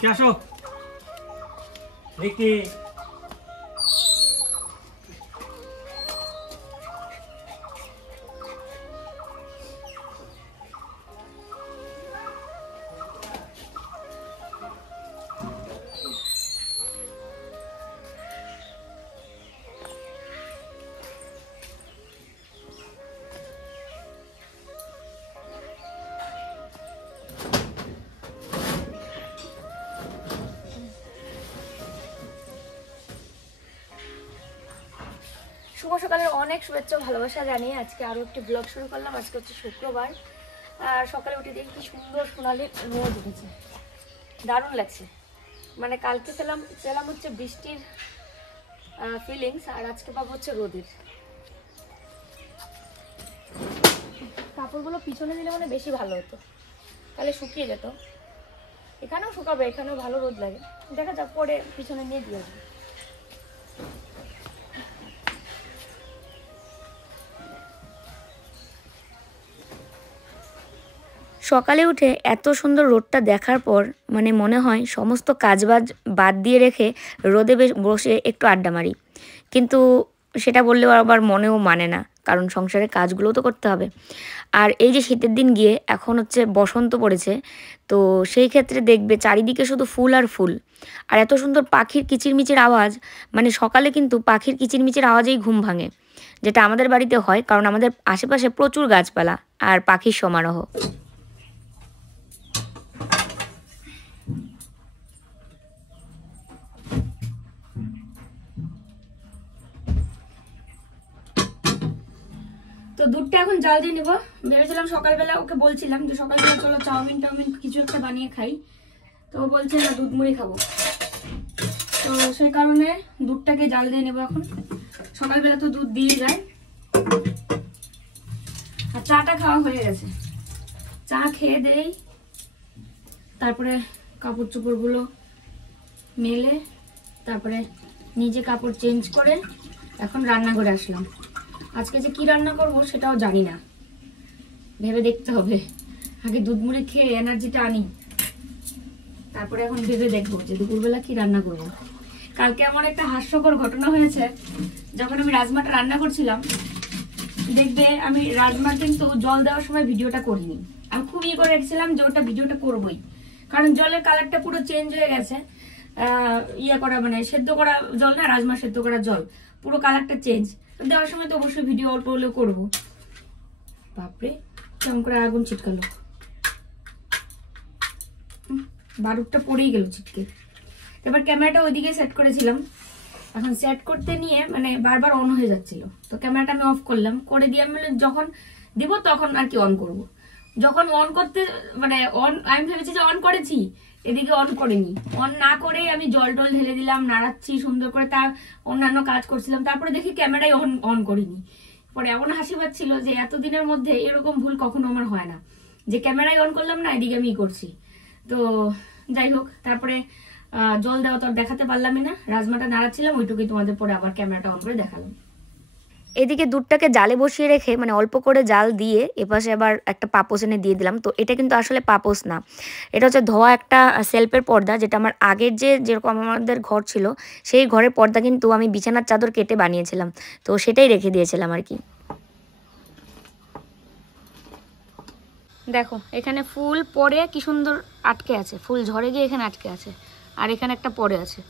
কে আসো দেখি শুভ সকালের অনেক শুভেচ্ছা ভালোবাসা জানিয়ে আজকে আরো একটি ব্লগ শুরু করলাম। আজকে হচ্ছে শুক্রবার আর সকালে উঠে দেখি কি সুন্দর সোনালি রোদ উঠেছে, দারুণ লাগছে। মানে কালকে পেলাম হচ্ছে বৃষ্টির ফিলিংস আর আজকে পাবো হচ্ছে রোদের। কাপড়গুলো পিছনে দিলে মানে বেশি ভালো হতো, তাহলে শুকিয়ে যেত। এখানেও শুকাবে, এখানেও ভালো রোদ লাগে, দেখা যাক পরে পিছনে নিয়ে দিয়ে আসবে। সকালে উঠে এত সুন্দর রোদটা দেখার পর মানে মনে হয় সমস্ত কাজবাজ বাদ দিয়ে রেখে রোদে বসে একটু আড্ডা মারি, কিন্তু সেটা বললেও আবার মনেও মানে না, কারণ সংসারের কাজগুলোও তো করতে হবে। আর এই যে শীতের দিন গিয়ে এখন হচ্ছে বসন্ত পড়েছে, তো সেই ক্ষেত্রে দেখবে চারিদিকে শুধু ফুল আর ফুল, আর এত সুন্দর পাখির কিচিরমিচির আওয়াজ। মানে সকালে কিন্তু পাখির কিচিরমিচির আওয়াজেই ঘুম ভাঙে, যেটা আমাদের বাড়িতে হয়, কারণ আমাদের আশেপাশে প্রচুর গাছপালা আর পাখির সমারোহ। তো দুধটা এখন জাল দিয়ে নেবো। ভেবেছিলাম সকালবেলা ওকে বলছিলাম যে সকালবেলা চলো চাউমিন কিছু একটা বানিয়ে খাই, তো ও বলছে না দুধ মুড়ি খাবো, তো সেই কারণে দুধটাকে জাল দিয়ে নেবো এখন। সকালবেলা তো দুধ দিয়ে যায়। আর চাটা খাওয়া হয়ে গেছে, চা খেয়ে দেই, তারপরে কাপড় চোপড়গুলো মেলে তারপরে নিজে কাপড় চেঞ্জ করে এখন রান্না করে আসলাম। আজকে যে কি রান্না করব সেটাও জানি না, ভেবে দেখতে হবে। আগে দুধ মুড়ি খেয়ে এনার্জিটা আনি, তারপরে এখন ভেবে দেখবো যে দুপুরবেলা কি রান্না করব। কালকে আমার একটা হাস্যকর ঘটনা হয়েছে। যখন আমি রাজমাটা রান্না করছিলাম, দেখবে আমি রাজমা কিন্তু জল দেওয়ার সময় ভিডিওটা করিনি। আমি খুব ইয়ে করে রেখেছিলাম যে ওটা ভিডিওটা করবোই, কারণ জলের কালারটা পুরো চেঞ্জ হয়ে গেছে। ইয়ে করা মানে সেদ্ধ করা জল না, রাজমা সেদ্ধ করা জল, পুরো কালারটা চেঞ্জ। দেওয়ার সময় তো অবশ্যই ভিডিও অল্প হলেও করবো। বাপরে কেমন করে আগুন ছিটকালো, বারুদটা পড়েই গেল ছিটকে। এবার ক্যামেরাটা ওইদিকে সেট করেছিলাম, এখন সেট করতে নিয়ে মানে বারবার অন হয়ে যাচ্ছিল, তো ক্যামেরাটা আমি অফ করলাম, করে দিয়ে আমি যখন দিব তখন আর কি অন করব। যখন অন করতে মানে আমি ভেবেছি যে অন করেছি, এদিকে অন করিনি। অন না করেই আমি জল টল ঢেলে দিলাম, নাড়াচ্ছি সুন্দর করে, তার অন্যান্য কাজ করছিলাম, তারপরে দেখি ক্যামেরাই অন করিনি। পরে এমন হাসি পাচ্ছিল যে এতদিনের মধ্যে এরকম ভুল কখনো আমার হয় না, যে ক্যামেরাই অন করলাম না, এদিকে আমি করছি। তো যাই হোক, তারপরে জল দেওয়া তো আর দেখাতে পারলামই না, রাজমাটা নাড়াচ্ছিলাম, ওইটুকুই তোমাদের পরে আবার ক্যামেরাটা অন করে দেখালাম। এদিকে দুধটাকে জালে বসিয়ে রেখে মানে অল্প করে জাল দিয়ে এপাশে আবার একটা পাপোস এনে দিয়ে দিলাম। তো এটা কিন্তু আসলে পাপোস না, এটা হচ্ছে ধোয়া একটা সেলফের পর্দা, যেটা আমার আগের যেরকম আমাদের ঘর ছিল সেই ঘরের পর্দা কিন্তু আমি বিছানার চাদর কেটে বানিয়েছিলাম, তো সেটাই রেখে দিয়েছিলাম আর কি। দেখো এখানে ফুল পরে কি সুন্দর আটকে আছে, ফুল ঝরে গিয়ে এখানে আটকে আছে, আর এখানে একটা পরে আছে।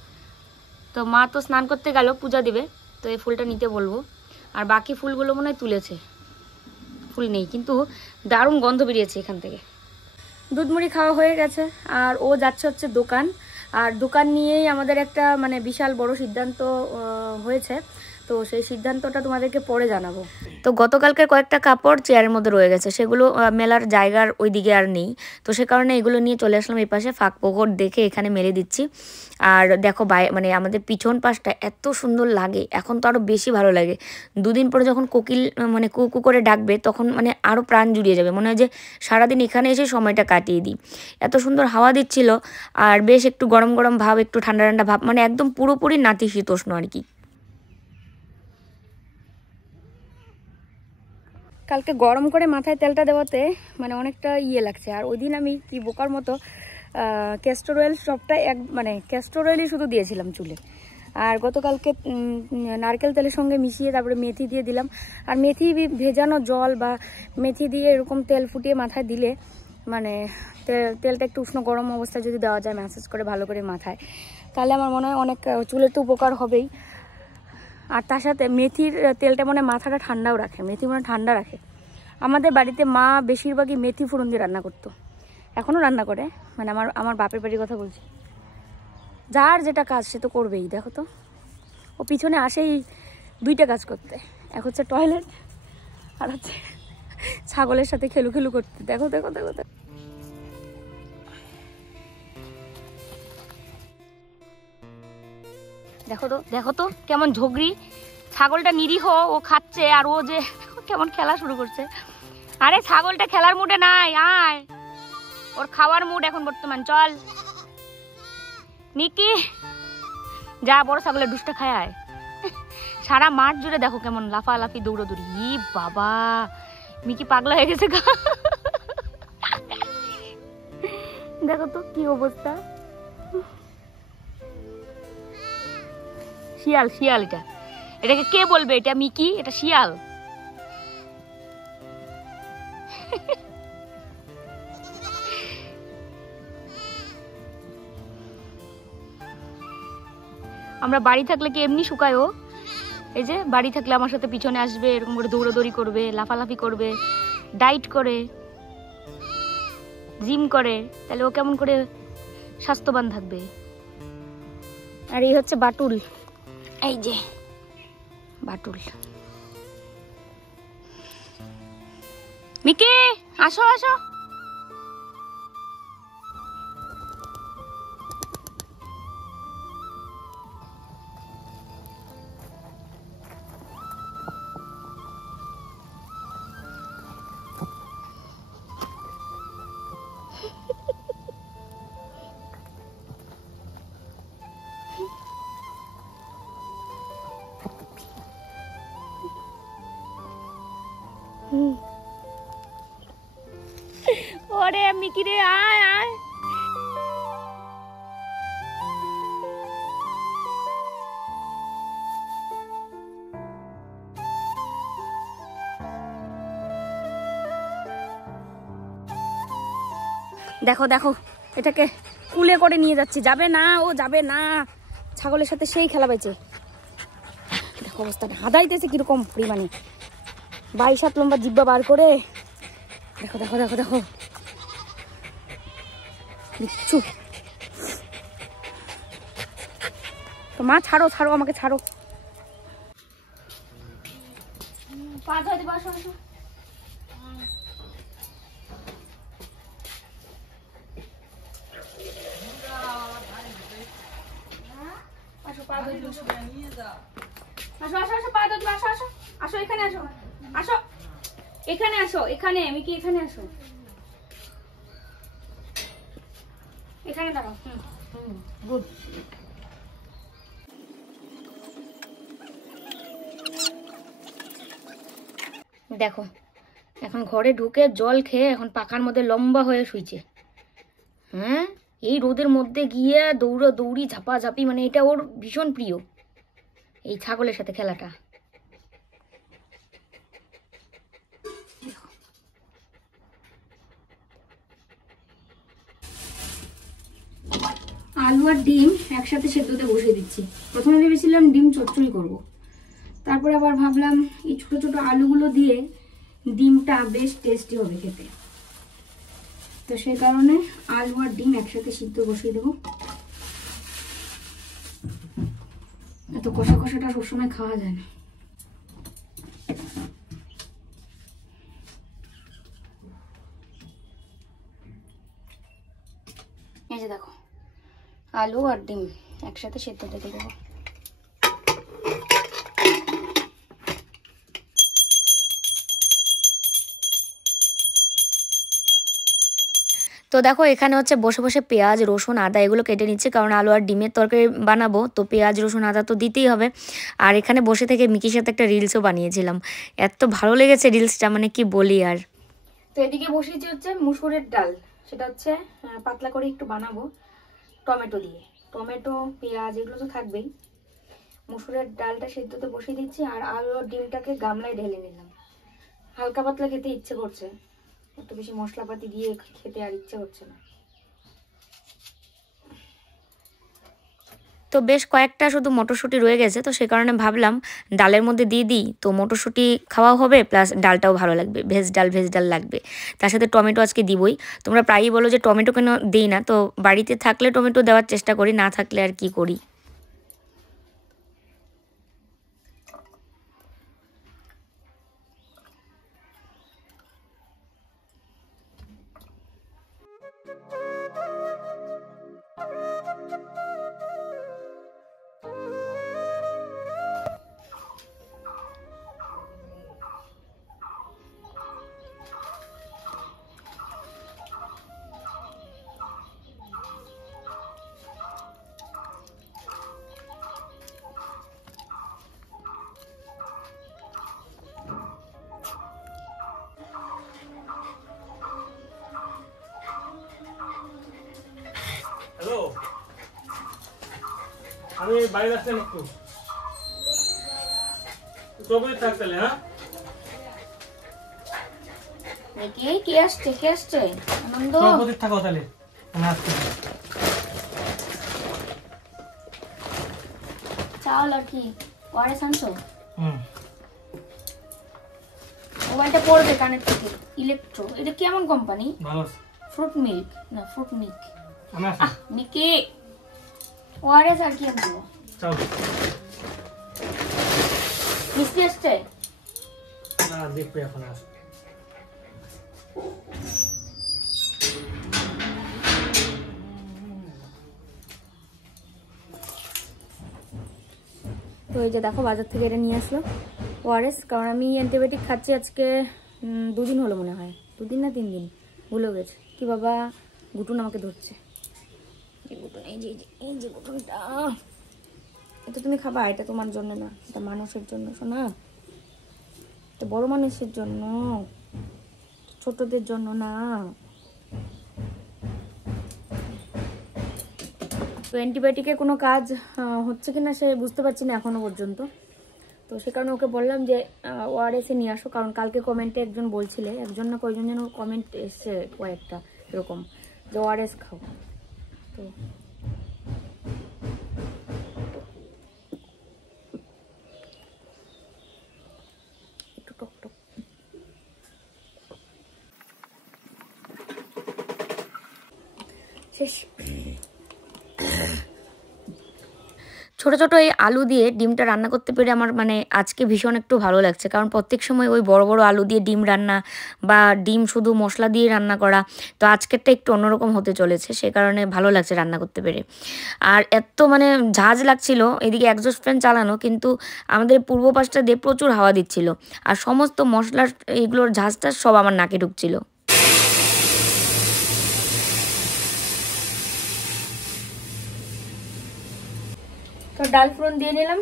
তো মা তো স্নান করতে গেল, পূজা দিবে, তো এই ফুলটা নিতে বলবো। আর বাকি ফুলগুলো মনে হয় তুলেছে, ফুল নেই, কিন্তু দারুণ গন্ধ বেরিয়েছে এখান থেকে। দুধ মুড়ি খাওয়া হয়ে গেছে, আর ও যাচ্ছে হচ্ছে দোকান। আর দোকান নিয়েই আমাদের একটা মানে বিশাল বড় সিদ্ধান্ত হয়েছে, তো সেই সিদ্ধান্তটা তোমাদেরকে পরে জানাবো। তো গতকালকের কয়েকটা কাপড় চেয়ারের মধ্যে রয়ে গেছে, সেগুলো মেলার জায়গার ওই দিকে আর নেই, তো সে কারণে এগুলো নিয়ে চলে আসলাম এই পাশে, ফাঁক পোকর দেখে এখানে মেলে দিচ্ছি। আর দেখো মানে আমাদের পিছন পাশটা এত সুন্দর লাগে, এখন তো আরও বেশি ভালো লাগে। দুদিন পরে যখন কোকিল মানে কুকু করে ডাকবে তখন মানে আরও প্রাণ জুড়িয়ে যাবে, মনে হয় যে সারাদিন এখানে এসে সময়টা কাটিয়ে দিই। এত সুন্দর হাওয়া দিচ্ছিল, আর বেশ একটু গরম গরম ভাব, একটু ঠান্ডা ঠান্ডা ভাব, মানে একদম পুরোপুরি নাতিশীতোষ্ণ আর কি। কালকে গরম করে মাথায় তেলটা দেওয়াতে মানে অনেকটা ইয়ে লাগছে, আর ওই দিন আমি কি বোকার মতো ক্যাস্টর অয়েল সবটা মানে ক্যাস্টর অয়েলই শুধু দিয়েছিলাম চুলে। আর গতকালকে নারকেল তেলের সঙ্গে মিশিয়ে তারপরে মেথি দিয়ে দিলাম। আর মেথি ভেজানো জল বা মেথি দিয়ে এরকম তেল ফুটিয়ে মাথায় দিলে মানে তেলটা একটু উষ্ণ গরম অবস্থায় যদি দেওয়া যায় ম্যাসাজ করে ভালো করে মাথায়, তাহলে আমার মনে হয় অনেক চুলের তো উপকার হবেই। আর তার সাথে মেথির তেলটা মনে হয় মাথাটা ঠান্ডাও রাখে, মেথি মনে ঠান্ডা রাখে। আমাদের বাড়িতে মা বেশিরভাগই মেথি ফোড়ন দিয়ে রান্না করতো, এখনও রান্না করে, মানে আমার বাপের বাড়ির কথা বলছি। যার যেটা কাজ সে তো করবেই। দেখো তো ও পিছনে আসেই দুইটা কাজ করতে, এক হচ্ছে টয়লেট আর হচ্ছে ছাগলের সাথে খেলু করতে। দেখো দেখো দেখো দেখো দেখো তো দেখো তো কেমন ঝগড়ি। ছাগলটা নিরীহ, ও খাচ্ছে আর ও যে কেমন খেলা শুরু করছে। আরে ছাগলটা খেলার মুডে নাই, আয়, ওর খাওয়ার মুড এখন বর্তমান। চল মিকি, যা বড় ছাগলের দুষ্টা খায় আয়। সারা মাঠ জুড়ে দেখো কেমন লাফালাফি দৌড়াদৌড়ি। ই বাবা, মিকি পাগলা হয়ে গেছে। দেখো তো কি অবস্থা। শিয়াল শিয়াল, এটাকে কে বলবে? এটা মিকি, এটা শিয়াল। আমরা বাড়ি থাকলে কি এমনি শুকায় ও? এই যে বাড়ি থাকলে আমার সাথে পিছনে আসবে, এরকম করে দৌড়াদৌড়ি করবে, লাফালাফি করবে, ডাইট করে, জিম করে, তাহলে ও কেমন করে স্বাস্থ্যবান থাকবে। আর এই হচ্ছে বাটুল, এই যে বাটুল। মিকি আসো আসো। ওরে মিকি রে, আয় আয়। দেখো দেখো এটাকে কুলে করে নিয়ে যাচ্ছি, যাবে না, ও যাবে না। ছাগলের সাথে সেই খেলা পাইছে। দেখো অবস্থাটা, হাদাইতেছে কিরকম পরিমাণে, 22 হাত লম্বা জিব্বা বার করে। দেখো দেখো দেখো দেখো বিচ্ছু। তো মা ছাড়ো ছাড়ো, আমাকে ছাড়ো। পা ধুয়ে দিবো, আসো আসো। আসো পা ধুয়ে দিবো, আসো আসো আসো, পা ধুয়ে দিবো, আসো আসো আসো, এখানে আসো, আসো এখানে আসো, এখানে আমি কি এখানে আসো, এখানে দাঁড়াও। গুড। দেখো এখন ঘরে ঢুকে জল খেয়ে এখন পাখার মধ্যে লম্বা হয়ে শুইছে। হ্যাঁ, এই রোদের মধ্যে গিয়ে দৌড়ি ঝাপাঝাপি, মানে এটা ওর ভীষণ প্রিয়, এই ছাগলের সাথে খেলাটা। আলু আর ডিম একসাথে সেদ্ধতে বসিয়ে দিচ্ছি। প্রথমে ভেবেছিলাম ডিম চচ্চড়ি করব, তারপরে আবার ভাবলাম এই ছোট ছোট আলুগুলো দিয়ে ডিমটা বেশ টেস্টি হবে খেতে, তো সেই কারণে আলু আর ডিম একসাথে সিদ্ধ বসিয়ে দেবো। এত কষা কষাটা সবসময় খাওয়া যায় না। এই যে দেখো আলু আর ডিম একসাথে সেদ্ধ দিয়ে দেবো। তো দেখো এখানে হচ্ছে বসে বসে পেঁয়াজ রসুন আদা এগুলো কেটে নিচ্ছে, কারণ আলু আর ডিমের তরকারি বানাবো, তো পেঁয়াজ রসুন আদা তো দিতেই হবে। আর এখানে বসে থেকে মিকির সাথে একটা রিলসও বানিয়েছিলাম, এত ভালো লেগেছে রিলসটা, মানে কি বলি আর। তো এদিকে বসিয়েছি হচ্ছে মুসুরের ডাল, সেটা হচ্ছে পাতলা করে একটু বানাবো টমেটো দিয়ে। টমেটো, পেঁয়াজ এগুলো তো থাকবেই। মসুরের ডালটা সেদ্ধতে বসিয়ে দিচ্ছি, আর আলু আর ডিমটাকে গামলায় ঢেলে নিলাম। হালকা পাতলা খেতে ইচ্ছে করছে, এত বেশি মশলাপাতি দিয়ে খেতে আর ইচ্ছে করছে না। তো বেশ কয়েকটা শুধু মটরশুঁটি রয়ে গেছে, তো সে কারণে ভাবলাম ডালের মধ্যে দিয়ে দিই, তো মটরশুঁটি খাওয়াও হবে প্লাস ডালটাও ভালো লাগবে, ভেজ ডাল লাগবে। তার সাথে টমেটো আজকে দিবই। তোমরা প্রায়ই বলো যে টমেটো কেন দিই না, তো বাড়িতে থাকলে টমেটো দেওয়ার চেষ্টা করি, না থাকলে আর কি করি। হ্যালো, আমি বাইরে আসছেন একটু সবাই থাক তাহলে। হ্যাঁ, কে আসছে আনন্দ সবাই থাকো তাহলে। আমি আসছি। চাল আর কি ওয়ারেস আনছো? মোবাইলটা পড়বে কানের থেকে। ইলেকট্রো, এটা কেমন কোম্পানি? ভালো। ফ্রুট মিল্ক না ফ্রুট মিল্ক। আমি আসছি। মিকি ওয়ারেস আর কি আনছো? চাও মিষ্টি আসছে না, দেখবে এখন আসছে। তো এই যে দেখো বাজার থেকে এটা নিয়ে আসলো ওয়ারেস, কারণ আমি অ্যান্টিবায়োটিক খাচ্ছি আজকে 2 দিন হলো মনে হয়, 2 দিন না 3 দিন ভুলে গেছে। কি বাবা, গুটুন আমাকে ধরছে। এই যে গুটুনটা, এটা তুমি খাবা, এটা তোমার জন্য না, এটা মানুষের জন্য শোনা, এটা বড় মানুষের জন্য, ছোটদের জন্য না। তো অ্যান্টিবায়োটিকের কোনো কাজ হচ্ছে কিনা সে বুঝতে পারছি না এখনো পর্যন্ত। তো সে কারণে ওকে বললাম যে ওআরএসে নিয়ে আসো, কারণ কালকে কমেন্টে একজন বলছিলে, একজন না কয়েকজন যেন কমেন্ট এসছে কয়েকটা এরকম যে ওআরএস খাও। তো একটু টক টক শেষ। ছোট ছোট এই আলু দিয়ে ডিমটা রান্না করতে পেরে আমার মানে আজকে ভীষণ একটু ভালো লাগছে, কারণ প্রত্যেক সময় ওই বড় বড় আলু দিয়ে ডিম রান্না বা ডিম শুধু মশলা দিয়ে রান্না করা, তো আজকেরটা একটু অন্যরকম হতে চলেছে, সে কারণে ভালো লাগছে রান্না করতে পেরে। আর এত মানে ঝাঁজ লাগছিল, এদিকে এক্সস্ট ফ্যান চালানো, কিন্তু আমাদের পূর্ব পাশটা দিয়ে প্রচুর হাওয়া দিচ্ছিল, আর সমস্ত মশলার এইগুলোর ঝাঁজটা সব আমার নাকে ঢুকছিল। তো ডাল ফোড়ন দিয়ে নিলাম,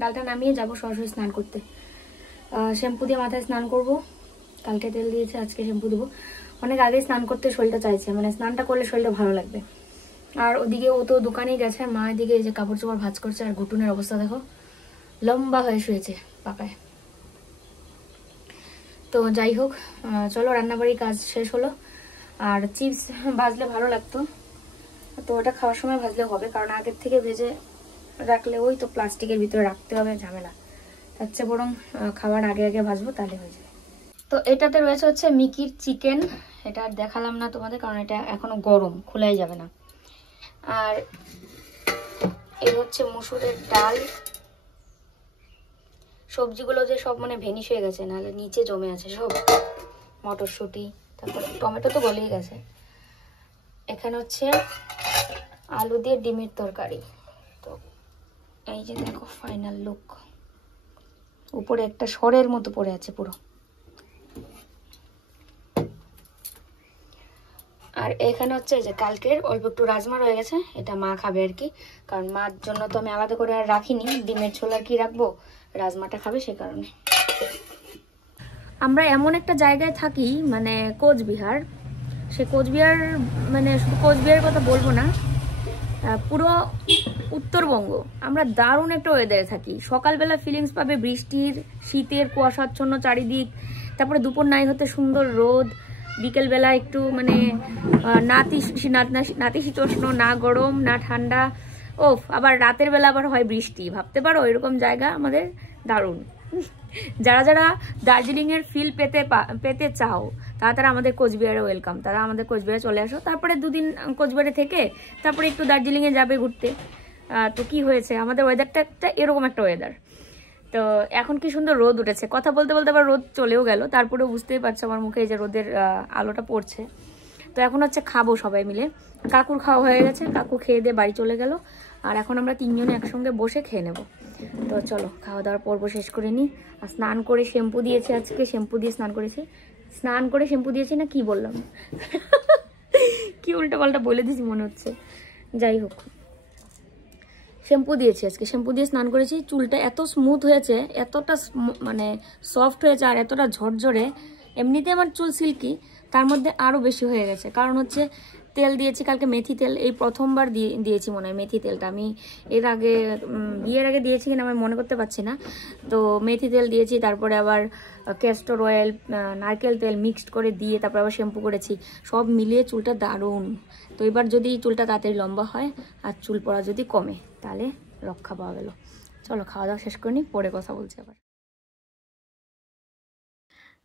ডালটা নামিয়ে যাবো সরাসরি স্নান করতে। শ্যাম্পু দিয়ে মাথায় স্নান করব, কালকে তেল দিয়েছে আজকে শ্যাম্পু দেবো। অনেক আগে স্নান করতে শরীরটা চাইছে, মানে স্নানটা করলে শরীরটা ভালো লাগবে। আর ওদিকে ও তো দোকানেই গেছে, মা এদিকে এই যে কাপড় চোপড় ভাঁজ করছে, আর ঘুটুনের অবস্থা দেখো, লম্বা হয়ে শুয়েছে পাকায়। তো যাই হোক, চলো রান্নাবাড়ির কাজ শেষ হলো। আর চিপস ভাজলে ভালো লাগতো, তো ওটা খাওয়ার সময় ভাজলে হবে, কারণ আগের থেকে ভেজে রাখলে ওই তো প্লাস্টিকের ভিতরে রাখতে হবে, ঝামেলা। তার চেয়ে বরং খাওয়ার আগে আগে ভাজবো, তাহলে হয়ে যাবে। তো এটাতে রয়েছে হচ্ছে মিকির চিকেন, এটা আর দেখালাম না তোমাদের, কারণ এটা এখনো গরম, খোলাই যাবে না। আর এই হচ্ছে মসুরের ডাল, সবজিগুলো যে সব মানে ভেনিশ হয়ে গেছে, নাহলে নিচে জমে আছে সব। মটরশুঁটি, তারপর টমেটো তো গলেই গেছে। এখানে হচ্ছে আলু দিয়ে ডিমের তরকারি। তো এই যে দেখো ফাইনাল লুক, উপরে একটা সরের মতো পড়ে আছে পুরো। আর এখানে হচ্ছে এই যে কালকের অল্প একটু রাজমা রয়ে গেছে, এটা মা খাবে আর কি, কারণ মার জন্য তো আমি আলাদা করে আর রাখিনি, ডিমের ঝোল আর কি রাখবো, রাজমাটা খাবে সে কারণে। আমরা এমন একটা জায়গায় থাকি, মানে কোচবিহার, সে কোচবিহার, মানে শুধু কোচবিহারের কথা বলবো না, পুরো উত্তরবঙ্গ আমরা দারুণ একটা ওয়েদারে থাকি। সকালবেলা ফিলিংস পাবে বৃষ্টির, শীতের কুয়াশাচ্ছন্ন চারিদিক, তারপরে দুপুর নাই হতে সুন্দর রোদ, বিকেলবেলা একটু মানে নাতিশীতোষ্ণ, না গরম না ঠান্ডা, ওফ, আবার রাতের বেলা আবার হয় বৃষ্টি। ভাবতে পারো এরকম জায়গা আমাদের দারুণ। যারা যারা দার্জিলিংয়ের ফিল পেতে চাও তারা আমাদের কোচবিহারে ওয়েলকাম। তারা আমাদের কোচবিহারে চলে আসো, তারপরে দুদিন কোচবিহারে থেকে তারপরে একটু দার্জিলিংয়ে যাবে ঘুরতে। তো কি হয়েছে, আমাদের ওয়েদারটা একটা এরকম একটা ওয়েদার। তো এখন কি সুন্দর রোদ উঠেছে, কথা বলতে বলতে আবার রোদ চলেও গেল, তারপরেও বুঝতেই পারছো আমার মুখে এই যে রোদের আলোটা পড়ছে। তো এখন হচ্ছে খাবো সবাই মিলে। কাকুর খাওয়া হয়ে গেছে, কাকু খেয়ে দিয়ে বাড়ি চলে গেল, আর এখন আমরা তিনজনে একসঙ্গে বসে খেয়ে নেব। তো চলো খাওয়া দাওয়ার পর্ব শেষ করে নিই। আর স্নান করে শ্যাম্পু দিয়েছি, আজকে শ্যাম্পু দিয়ে স্নান করেছি। স্নান করে শ্যাম্পু দিয়েছি না কি বললাম, কি উল্টা পাল্টা বলে দিয়েছি মনে হচ্ছে। যাই হোক, শ্যাম্পু দিয়েছি আজকে, শ্যাম্পু দিয়ে স্নান করেছি। চুলটা এত স্মুথ হয়েছে, এতটা মানে সফট হয়েছে আর এতটা ঝরঝরে। এমনিতে আমার চুল সিল্কি, তার মধ্যে আরও বেশি হয়ে গেছে। কারণ হচ্ছে তেল দিয়েছি কালকে, মেথি তেল, এই প্রথমবার দিয়েছি মনে হয় মেথি তেলটা। আমি এর আগে বিয়ের আগে দিয়েছি কিনা আমি মনে করতে পারছি না। তো মেথি তেল দিয়েছি, তারপরে আবার ক্যাস্টর অয়েল, নারকেল তেল মিক্সড করে দিয়ে তারপর আবার শ্যাম্পু করেছি। সব মিলিয়ে চুলটা দারুণ। তো এবার যদি চুলটা তাড়াতাড়ি লম্বা হয় আর চুল পড়া যদি কমে তাহলে রক্ষা পাওয়া গেল। চলো খাওয়া দাওয়া শেষ করে নিই, পরে কথা বলছি আবার।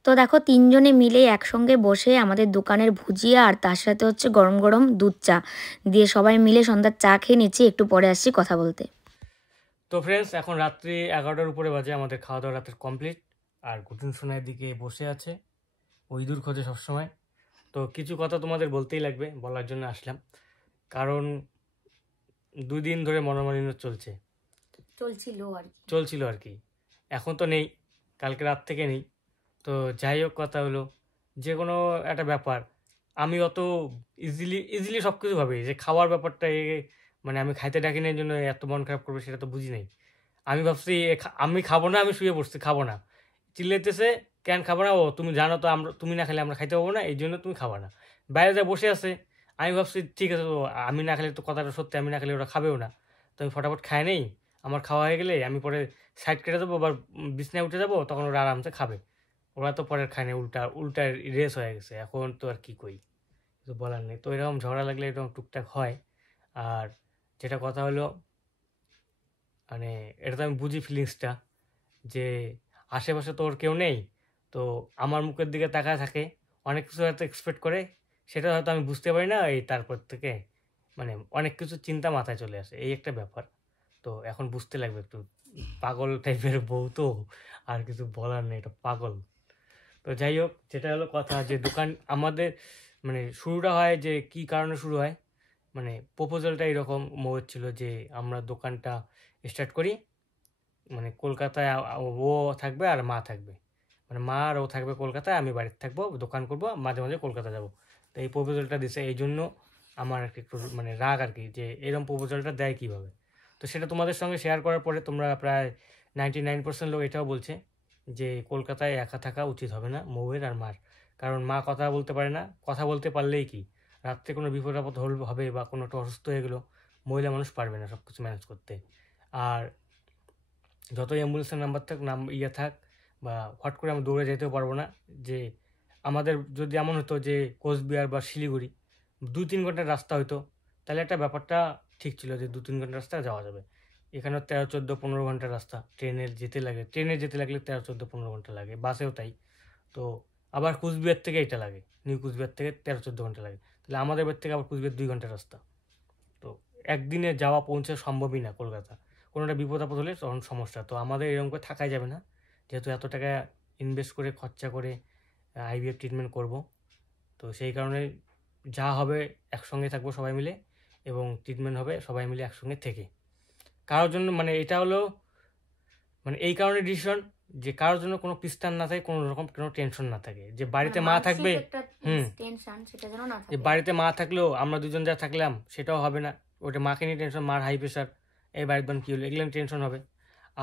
তো দেখো তিনজনে মিলে একসঙ্গে বসে আমাদের দোকানের ভুজিয়া আর তার সাথে হচ্ছে গরম গরম দুধ চা দিয়ে সবাই মিলে সন্ধ্যার চা খেয়ে নিচ্ছি। একটু পরে আসছি কথা বলতে। তো ফ্রেন্ডস, এখন রাত্রি 11টার উপরে বাজে, আমাদের খাওয়া দাওয়া রাতের কমপ্লিট। আর গুটুন সোনার দিকে বসে আছে, ওই দূর খোঁজে সবসময়। তো কিছু কথা তোমাদের বলতেই লাগবে, বলার জন্য আসলাম। কারণ 2 দিন ধরে মনোমালিন্য চলছিল আর কি। এখন তো নেই, কালকে রাত থেকে নেই। তো যাই হোক, কথা হলো যে কোনো একটা ব্যাপার আমি অত ইজিলি সব কিছু ভাবি যে খাওয়ার ব্যাপারটা মানে আমি খাইতে ডাকি না, জন্য এত মন খারাপ করবে সেটা তো বুঝি নাই। আমি ভাবছি আমি খাবো না, আমি শুয়ে পড়ছি, খাবো না। চিল্লাইতেছে কেন খাবো না, ও তুমি জানো তো তুমি না খেলে আমরা খাইতে পাবো না, এই জন্য তুমি খাবা না। বাইরে যা বসে আছে, আমি ভাবছি ঠিক আছে, আমি না খেলে তো কথাটা সত্যি, আমি না খেলে ওরা খাবেও না। তো আমি ফটাফট খাই নেই, আমার খাওয়া হয়ে গেলে আমি পরে সাইড কেটে দেবো বা বিছনায় উঠে যাবো, তখন ওরা আরামসে খাবে। ওরা তো পরের খায় না, উল্টা রেস হয়ে গেছে। এখন তো আর কি কই, কিছু বলার নেই। তো এরকম ঝগড়া লাগলে এরকম টুকটাক হয়। আর যেটা কথা হলো, মানে এটা তো আমি বুঝি ফিলিংসটা, যে আশেপাশে তো ওর কেউ নেই, তো আমার মুখের দিকে তাকায় থাকে, অনেক কিছু হয়তো এক্সপেক্ট করে, সেটা হয়তো আমি বুঝতে পারি না। এই তারপর থেকে মানে অনেক কিছু চিন্তা মাথায় চলে আসে, এই একটা ব্যাপার। তো এখন বুঝতে লাগবে, একটু পাগল টাইপের বউ তো, আর কিছু বলার নেই, এটা পাগল। তো যাই হোক, যেটা হলো কথা, যে দোকান আমাদের মানে শুরুটা হয় যে কি কারণে শুরু হয়, মানে প্রপোজালটা এরকম মোড় ছিল যে আমরা দোকানটা স্টার্ট করি, মানে কলকাতায় ও থাকবে আর মা থাকবে, মানে মা আর ও থাকবে কলকাতায়, আমি বাড়িতে থাকবো, দোকান করবো, মাঝে মাঝে কলকাতা যাব। তো এই প্রপোজালটা দিছে, এই জন্য আমার আর কি একটু মানে রাগ আর কি, যে এরকম প্রপোজালটা দেয় কীভাবে। তো সেটা তোমাদের সঙ্গে শেয়ার করার পরে তোমরা প্রায় 99% লোক এটাও বলছে যে কলকাতায় একা থাকা উচিত হবে না মৌয়ের আর মার। কারণ মা কথা বলতে পারে না, কথা বলতে পারলেই কি রাত্রে কোনো বিপদ আপদ হবে বা কোনো একটা অসুস্থ হয়ে গেলো, মহিলা মানুষ পারবে না সব কিছু ম্যানেজ করতে। আর যতই অ্যাম্বুলেন্সের নাম্বার থাক, থাক, বা হট করে আমরা দৌড়ে যেতেও পারবো না। যে আমাদের যদি এমন হতো যে কোচবিহার বা শিলিগুড়ি 2-3 ঘন্টার রাস্তা হতো, তাহলে একটা ব্যাপারটা ঠিক ছিল যে 2-3 ঘন্টার রাস্তা যাওয়া যাবে। এখানেও 13-14-15 ঘন্টার রাস্তা ট্রেনে যেতে লাগলে 13-14-15 ঘন্টা লাগে, বাসেও তাই। তো আবার কুচবিহার থেকে এটা লাগে, নিউ কুচবিহার থেকে 13-14 ঘন্টা লাগে, তাহলে আমাদের বাড়ি থেকে আবার কুচবিহার 2 ঘন্টার রাস্তা। তো একদিনে যাওয়া পৌঁছে সম্ভবই না কলকাতা, কোনো একটা বিপদ আপদ হলে তখন সমস্যা। তো আমাদের এরকম করে থাকাই যাবে না, যেহেতু এত টাকা ইনভেস্ট করে খরচা করে আইভিএফ ট্রিটমেন্ট করব। তো সেই কারণে যা হবে একসঙ্গে থাকবো সবাই মিলে, এবং ট্রিটমেন্ট হবে সবাই মিলে একসঙ্গে থেকে। কারোর জন্য মানে এটা হলো মানে এই কারণে ডিসিশন, যে কারোর জন্য কোনো পিস্তান না থাকে, কোনো রকম কোনো টেনশন না থাকে, যে বাড়িতে মা থাকবে, যে বাড়িতে মা থাকলেও আমরা দুজন যা থাকলাম সেটাও হবে না, ওটা মাকে নিয়ে টেনশন, মার হাই প্রেশার, এই বাড়ির বান কী হলো, এগুলো টেনশন হবে।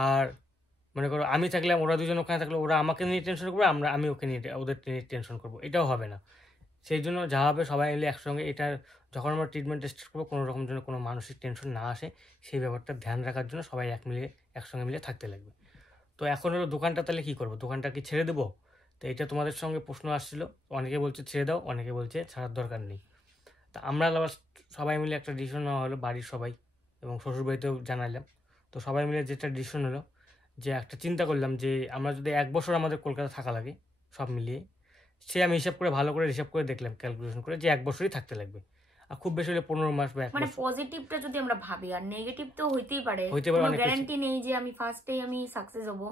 আর মনে করো আমি থাকলাম, ওরা দুজন ওখানে থাকলে ওরা আমাকে নিয়ে টেনশন করবে, আমি ওকে নিয়ে ওদের নিয়ে টেনশন করবো, এটাও হবে না। সেই জন্য যা হবে সবাই মিলে একসঙ্গে এটা যখন আমরা ট্রিটমেন্ট স্টার্ট করবো কোনো রকম যেন কোনো মানসিক টেনশন না আসে সেই ব্যাপারটা ধ্যান রাখার জন্য সবাই একসঙ্গে মিলে থাকতে লাগবে। তো এখন হলো দোকানটা তাহলে কী করবো, দোকানটা কি ছেড়ে দেবো? তো এটা তোমাদের সঙ্গে প্রশ্ন আসছিল, অনেকে বলছে ছেড়ে দাও, অনেকে বলছে ছাড়ার দরকার নেই। তা আমরা লাস্ট সবাই মিলে একটা ডিসিশন নেওয়া হলো, বাড়ির সবাই এবং শ্বশুরবাড়িতেও জানালাম। তো সবাই মিলে যেটা ডিসিশন হলো যে একটা চিন্তা করলাম যে আমরা যদি 1 বছর আমাদের কলকাতা থাকা লাগে সব মিলিয়ে, সে আমি হিসাব করে ভালো করে হিসাব করে দেখলাম, ক্যালকুলেশন করে যে 1 বছরই থাকতে লাগবে। আর খুব বেশি হলে 15 মাস বা 1 মানে বছর। পজিটিভটা যদি আমরা ভাবি, আর নেগেটিভ তো হইতেই পারে, হইতে পারে, কোনো অনেক কিছু। গ্যারান্টি নেই যে আমি ফার্স্টেই আমি সাকসেস হব,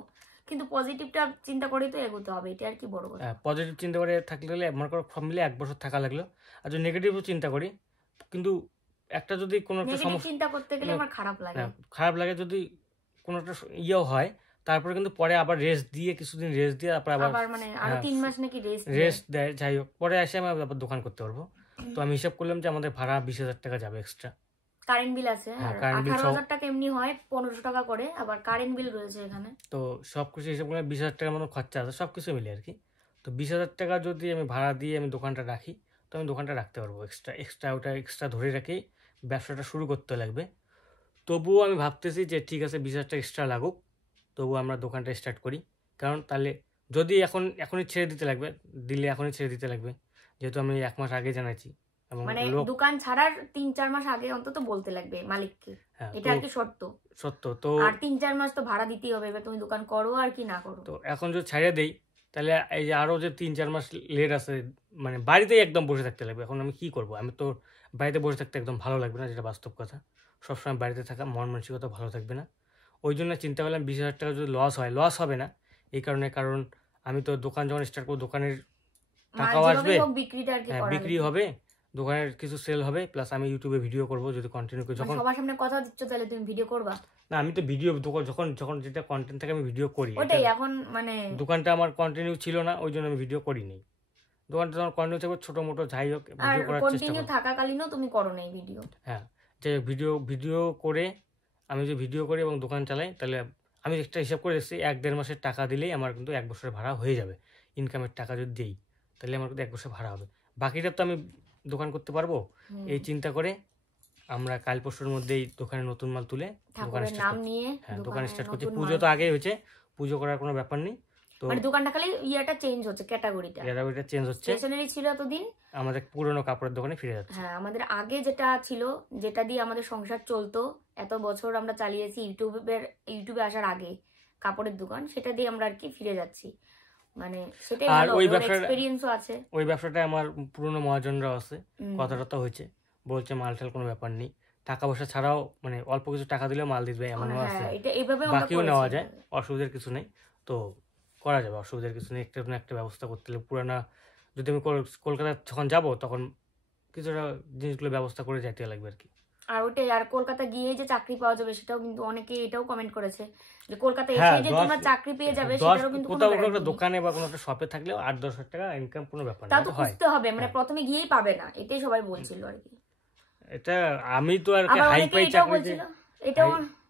কিন্তু পজিটিভটা চিন্তা করেই তো এগোতে হবে, এটা আর কি বড় কথা। পজিটিভ চিন্তা করে থাকলে গেলে মনে করো সব মিলে 1 বছর থাকা লাগলো। আর যদি নেগেটিভও চিন্তা করি, কিন্তু একটা যদি কোনো একটা নেগেটিভ সমস্যা চিন্তা করতে গেলে আমার খারাপ লাগে। খারাপ লাগে, যদি কোনো একটা ইয়েও হয় তারপরে কিন্তু পরে আবার রেস্ট দিয়ে কিছুদিন রেস্ট দিয়ে তারপর আবার মানে আরো 3 মাস নাকি রেস্ট দেয়, যাই হোক পরে এসে আমি আবার দোকান করতে পারবো। তো আমি হিসাব করলাম যে আমাদের ভাড়া 20,000 টাকা যাবে এক্সট্রা। কারেন্ট বিল আছে, আর কারেন্ট বিল 18,000 টাকা এমনি হয়, 1500 টাকা করে আবার কারেন্ট বিল রয়েছে এখানে। তো সব কিছু হিসাব করলে 20,000 টাকার মতো খরচা আছে সব কিছু মিলে আর কি। তো 20,000 টাকা যদি আমি ভাড়া দিয়ে আমি দোকানটা রাখি, তো আমি দোকানটা রাখতে পারবো। ওটা এক্সট্রা ধরে রেখেই ব্যবসাটা শুরু করতে লাগবে। তবুও আমি ভাবতেছি যে ঠিক আছে 20,000 টাকা এক্সট্রা লাগুক, তবুও আমরা দোকানটা স্টার্ট করি। কারণ তাহলে যদি এখনই ছেড়ে দিতে লাগবে, এখনই ছেড়ে দিতে লাগবে, যেহেতু আমি 1 মাস আগে জানাইছি। এবং মানে দোকান ছাড়ার 3-4 মাস আগে অন্তত বলতে লাগবে মালিককে, এটা আর কি সত্য। তো আর 3-4 মাস তো ভাড়া দিতেই হবে, এবার তুমি দোকান করো আর কি না করো। তো এখন যদি ছেড়ে দেই তাহলে এই যে আরও যে 3-4 মাস লেট আছে, মানে বাড়িতেই একদম বসে থাকতে লাগবে। এখন আমি কি করব? আমি তো বাড়িতে বসে থাকতে একদম ভালো লাগবে না, যেটা বাস্তব কথা। সবসময় বাড়িতে থাকা মন মানসিকতা ভালো থাকবে না। ওই জন্য চিন্তা করলাম 20,000 টাকা যদি লস হয়, লস হবে না এই কারণে, কারণ আমি তো দোকান যখন স্টার্ট করবো দোকানের টাকাও আসবে, বিক্রি হবে, দোকানের কিছু সেল হবে, প্লাস আমি ইউটিউবে ভিডিও করব যদি কন্টিনিউ করি। যখন সবার সামনে কথা দিচ্ছ তাহলে তুমি ভিডিও করবা না? আমি তো ভিডিও যখন যেটা কন্টেন্ট থাকে আমি ভিডিও করি। ওটাই এখন মানে দোকানটা আমার কন্টিনিউ ছিল না, ওই জন্য আমি ভিডিও করিনি। দোকানটা যখন কন্টিনিউ থাকবে ছোট মোটো যাই হোক ভিডিও করার চেষ্টা করব। কন্টিনিউ থাকাকালীনও তুমি করো না এই ভিডিও? হ্যাঁ, যে ভিডিও করে আমি যে ভিডিও করি এবং দোকান চালাই, তাহলে আমি একটা হিসাব করে এসেছি 1-1.5 মাসের টাকা দিলেই আমার কিন্তু 1 বছরের ভাড়া হয়ে যাবে। ইনকামের টাকা যদি দিই তাহলে আমার কিন্তু 1 বছর ভাড়া হবে, বাকিটা তো আমি দোকান করতে পারবো। এই চিন্তা করে আমরা কাল পরশুর মধ্যেই দোকানে নতুন মাল তুলে দোকান স্টার্ট করছি। পুজো তো আগেই হয়েছে, পুজো করার কোনো ব্যাপার নেই। তো মানে দোকানটা খালি ইয়েটা চেঞ্জ হচ্ছে, ক্যাটাগরিটা চেঞ্জ হচ্ছে। স্টেশনারি ছিল এতদিন, আমাদের পুরনো কাপড়ের দোকানে ফিরে যাচ্ছে। হ্যাঁ, আমাদের আগে যেটা ছিল, যেটা দিয়ে আমাদের সংসার চলতো, এত বছর আমরা চালিয়েছি ইউটিউবে আসার আগে কাপড়ের দোকান, সেটা দিয়ে আমরা আর কি ফিরে যাচ্ছি। মানে সেটাই ভালো, ওই এক্সপেরিয়েন্সও আছে। ওই ব্যবসাটায় আমার পুরনো মহাজনরাও আছে, কথাটা তো হয়েছে, বলছে মালটাল কোনো ব্যাপার নেই, টাকা পয়সা ছাড়াও মানে অল্প কিছু টাকা দিলেও মাল দিবে এমনও আছে, বাকিও নেওয়া যায়, অসুবিধার কিছু নেই। তো করা যাবে, অসুবিধার কিছু নেই। একটা ব্যবস্থা করতে হলে পুরানা, যদি আমি কলকাতা যখন যাব তখন কিছুটা জিনিসগুলো ব্যবস্থা করে যেতে লাগবে আর কি। আর ওটাই, আর কলকাতা গিয়ে যে চাকরি পাওয়া যাবে সেটাও কিন্তু অনেকে এটাও কমেন্ট করেছে যে কলকাতা এসে যে তোমার চাকরি পেয়ে যাবে, সেটারও কিন্তু কোথাও একটা দোকানে বা কোনো একটা শপে থাকলেও 8-10 হাজার টাকা ইনকাম কোনো ব্যাপার না, তা তো খুঁজতে হবে, মানে প্রথমে গিয়েই পাবে না, এটাই সবাই বলছিল আর কি। এটা আমি তো আর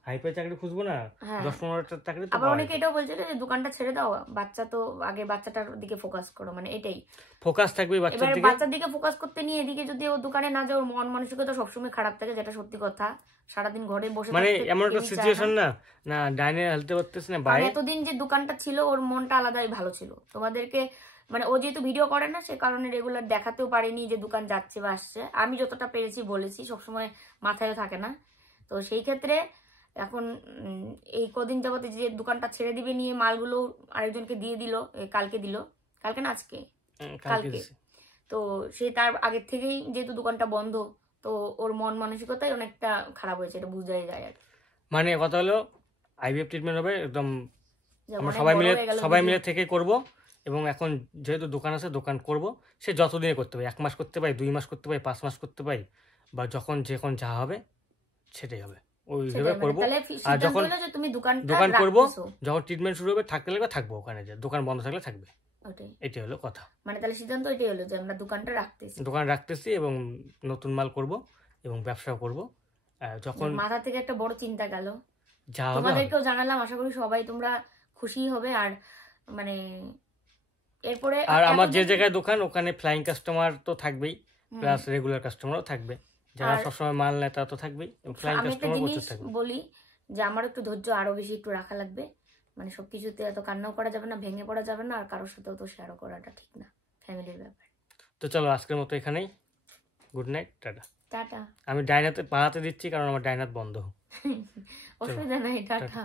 হাইফাই চাকরি খুঁজবো না, 10-15 চাকরি তো। আবার অনেকে এটাও বলছিল যে দোকানটা ছেড়ে দাও, বাচ্চা তো আগে, বাচ্চাটার দিকে ফোকাস করো, মানে এটাই ফোকাস থাকবে বাচ্চার দিকে ফোকাস করতে নিয়ে এদিকে যদি ও দোকানে না যায়, ওর মন মানসিকতা সবসময় খারাপ থাকে, যেটা সত্যি কথা। সারাদিন ঘরে বসে মানে এমন একটা সিচুয়েশন না ডাইনে হেলতে পারতেছ না বাইরে। এতদিন যে দোকানটা ছিল ওর মনটা আলাদাই ভালো ছিল, তোমাদেরকে মানে ও যেহেতু ভিডিও করে না সে কারণে রেগুলার দেখাতেও পারেনি যে দোকান যাচ্ছে বা আসছে। আমি যতটা পেরেছি বলেছি, সবসময় মাথায়ও থাকে না। তো সেই ক্ষেত্রে এখন এই কদিন যাবতে যে দোকানটা ছেড়ে দিবে নিয়ে মালগুলো আরেকজনকে দিয়ে দিল, কালকে না আজকে, কালকে। তো সে তার আগের থেকেই যেহেতু দোকানটা বন্ধ, তো ওর মন মানসিকতাই অনেকটা খারাপ হয়েছে, এটা বুঝাই যায় আর। মানে কথা হলো আইভিএফ ট্রিটমেন্ট হবে একদম, আমরা সবাই মিলে থেকে করব। এবং এখন যেহেতু দোকান আছে, দোকান করব, সে যতদিনে করতে পারি, 1 মাস করতে পারি, 2 মাস করতে পারি, 5 মাস করতে পারি, বা যখন যা হবে সেটাই হবে, ওইভাবে করবো। আর যখন দোকান করব, যখন ট্রিটমেন্ট শুরু হবে থাকবো ওখানে, যে দোকান বন্ধ থাকলে থাকবে, এটাই হলো কথা। মানে তাহলে সিদ্ধান্ত এটাই হলো যে আমরা দোকান রাখতেছি এবং নতুন মাল করব এবং ব্যবসাও করব। যখন মাথা থেকে একটা বড় চিন্তা গেল, তোমাদেরকেও জানালাম, আশা করি সবাই তোমরা খুশি হবে। আর মানে এরপরে আর আমার যে জায়গায় দোকান ওখানে ফ্লাইং কাস্টমার তো থাকবেই, প্লাস রেগুলার কাস্টমারও থাকবে, যারা সবসময় মাল নেয় তারা তো থাকবেই, ফ্লাইং আমি একটা কাস্টমার জিনিস প্রচুর থাকবে। বলি যে আমার একটু ধৈর্য আরো বেশি একটু রাখা লাগবে, মানে সবকিছুতে এত কান্নাও করা যাবে না, ভেঙে পড়া যাবে না, আর কারোর সাথেও তো শেয়ারও করাটা ঠিক না, ফ্যামিলির ব্যাপার। তো চলো আজকের মতো এখানেই, গুড নাইট, টাটা। টাটা। আমি ডাইনাতে পাহাতে দিচ্ছি কারণ আমার ডাইনাত বন্ধ। অসুবিধা নাই, টাটা।